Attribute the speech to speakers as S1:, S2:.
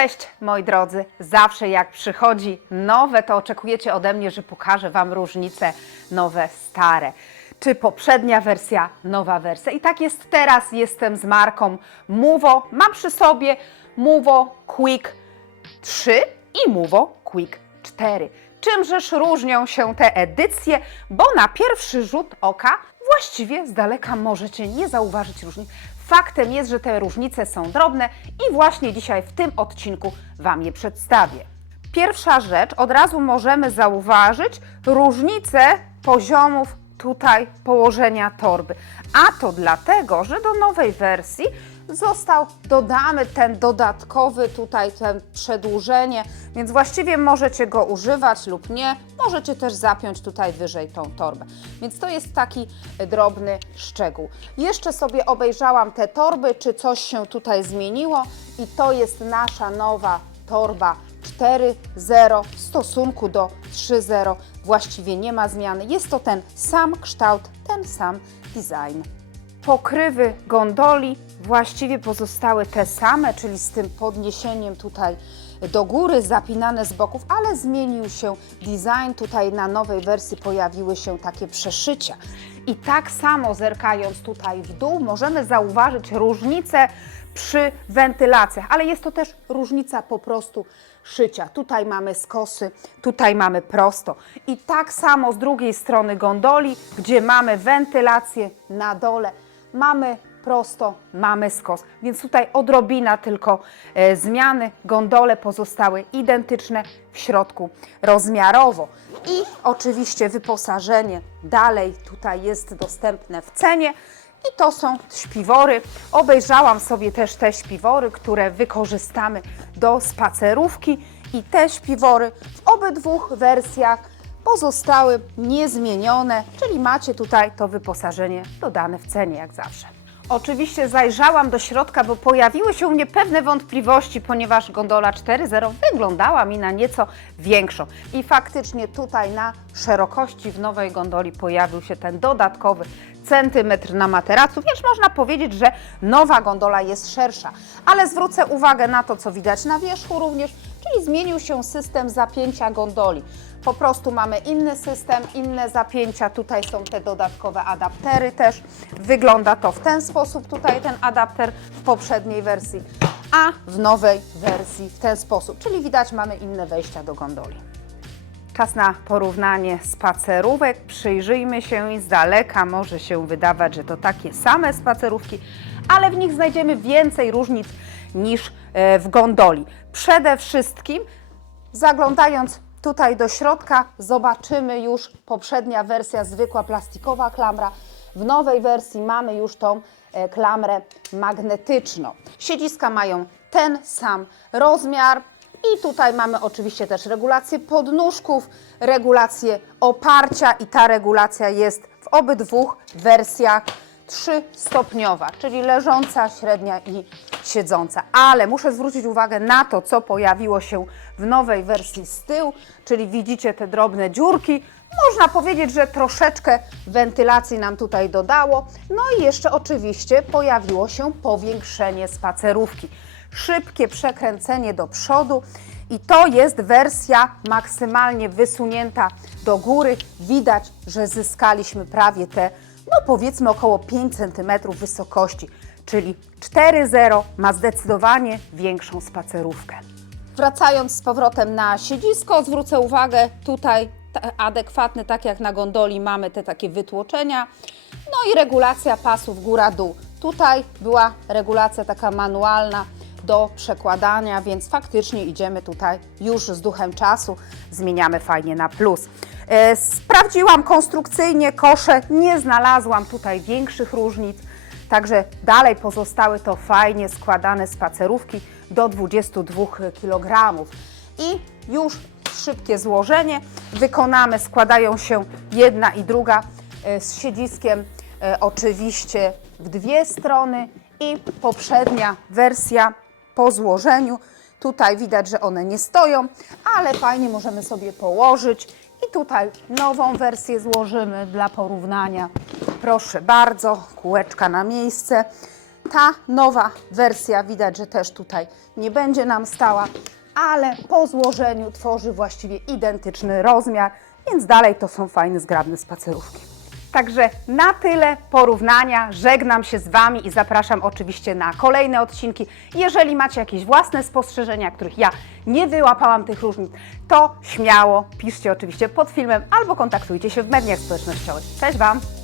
S1: Cześć moi drodzy, zawsze jak przychodzi nowe, to oczekujecie ode mnie, że pokażę Wam różnice nowe, stare. Czy poprzednia wersja, nowa wersja. I tak jest teraz, jestem z marką Movo. Mam przy sobie Movo Quick 3 i Movo Quick 4. Czymżeż różnią się te edycje? Bo na pierwszy rzut oka właściwie z daleka możecie nie zauważyć różnic. Faktem jest, że te różnice są drobne i właśnie dzisiaj w tym odcinku Wam je przedstawię. Pierwsza rzecz, od razu możemy zauważyć różnicę poziomów tutaj położenia torby. A to dlatego, że do nowej wersji został dodany ten dodatkowy tutaj, ten przedłużenie, więc właściwie możecie go używać lub nie. Możecie też zapiąć tutaj wyżej tą torbę. Więc to jest taki drobny szczegół. Jeszcze sobie obejrzałam te torby, czy coś się tutaj zmieniło i to jest nasza nowa torba 4.0 w stosunku do 3.0 właściwie nie ma zmiany. Jest to ten sam kształt, ten sam design. Pokrywy gondoli właściwie pozostały te same, czyli z tym podniesieniem tutaj do góry, zapinane z boków, ale zmienił się design. Tutaj na nowej wersji pojawiły się takie przeszycia. I tak samo zerkając tutaj w dół, możemy zauważyć różnicę przy wentylacjach, ale jest to też różnica po prostu szycia. Tutaj mamy skosy, tutaj mamy prosto. I tak samo z drugiej strony gondoli, gdzie mamy wentylację na dole, mamy prosto, mamy skos. Więc tutaj odrobina tylko e, zmiany. Gondole pozostały identyczne w środku rozmiarowo. I oczywiście wyposażenie dalej tutaj jest dostępne w cenie. I to są śpiwory. Obejrzałam sobie też te śpiwory, które wykorzystamy do spacerówki. I te śpiwory w obydwu wersjach pozostały niezmienione, czyli macie tutaj to wyposażenie dodane w cenie jak zawsze. Oczywiście zajrzałam do środka, bo pojawiły się u mnie pewne wątpliwości, ponieważ gondola 4.0 wyglądała mi na nieco większą. I faktycznie tutaj na szerokości w nowej gondoli pojawił się ten dodatkowy centymetr na materacu, więc można powiedzieć, że nowa gondola jest szersza. Ale zwrócę uwagę na to, co widać na wierzchu również, czyli zmienił się system zapięcia gondoli. Po prostu mamy inny system, inne zapięcia. Tutaj są te dodatkowe adaptery też. Wygląda to w ten sposób, tutaj ten adapter w poprzedniej wersji, a w nowej wersji w ten sposób. Czyli widać, mamy inne wejścia do gondoli. Czas na porównanie spacerówek. Przyjrzyjmy się z daleka może się wydawać, że to takie same spacerówki, ale w nich znajdziemy więcej różnic niż e, w gondoli. Przede wszystkim zaglądając tutaj do środka zobaczymy już poprzednia wersja zwykła plastikowa klamra. W nowej wersji mamy już tą e, klamrę magnetyczną. Siedziska mają ten sam rozmiar, i tutaj mamy oczywiście też regulację podnóżków, regulację oparcia i ta regulacja jest w obydwu wersjach trzystopniowa, czyli leżąca, średnia i siedząca. Ale muszę zwrócić uwagę na to, co pojawiło się w nowej wersji z tyłu, czyli widzicie te drobne dziurki. Można powiedzieć, że troszeczkę wentylacji nam tutaj dodało. No i jeszcze oczywiście pojawiło się powiększenie spacerówki szybkie przekręcenie do przodu i to jest wersja maksymalnie wysunięta do góry. Widać, że zyskaliśmy prawie te, no powiedzmy około 5 cm wysokości, czyli 4.0 ma zdecydowanie większą spacerówkę. Wracając z powrotem na siedzisko, zwrócę uwagę tutaj ta- adekwatny, tak jak na gondoli mamy te takie wytłoczenia. No i regulacja pasów góra-dół. Tutaj była regulacja taka manualna do przekładania, więc faktycznie idziemy tutaj już z duchem czasu, zmieniamy fajnie na plus. E, Sprawdziłam konstrukcyjnie kosze, nie znalazłam tutaj większych różnic, także dalej pozostały to fajnie składane spacerówki do 22 kg. I już szybkie złożenie wykonamy, składają się jedna i druga e, z siedziskiem e, oczywiście w dwie strony i poprzednia wersja po złożeniu. Tutaj widać, że one nie stoją, ale fajnie możemy sobie położyć i tutaj nową wersję złożymy dla porównania. Proszę bardzo, kółeczka na miejsce. Ta nowa wersja widać, że też tutaj nie będzie nam stała, ale po złożeniu tworzy właściwie identyczny rozmiar, więc dalej to są fajne, zgrabne spacerówki. Także na tyle porównania. Żegnam się z Wami i zapraszam oczywiście na kolejne odcinki. Jeżeli macie jakieś własne spostrzeżenia, których ja nie wyłapałam tych różnic, to śmiało piszcie oczywiście pod filmem albo kontaktujcie się w mediach społecznościowych. Cześć Wam!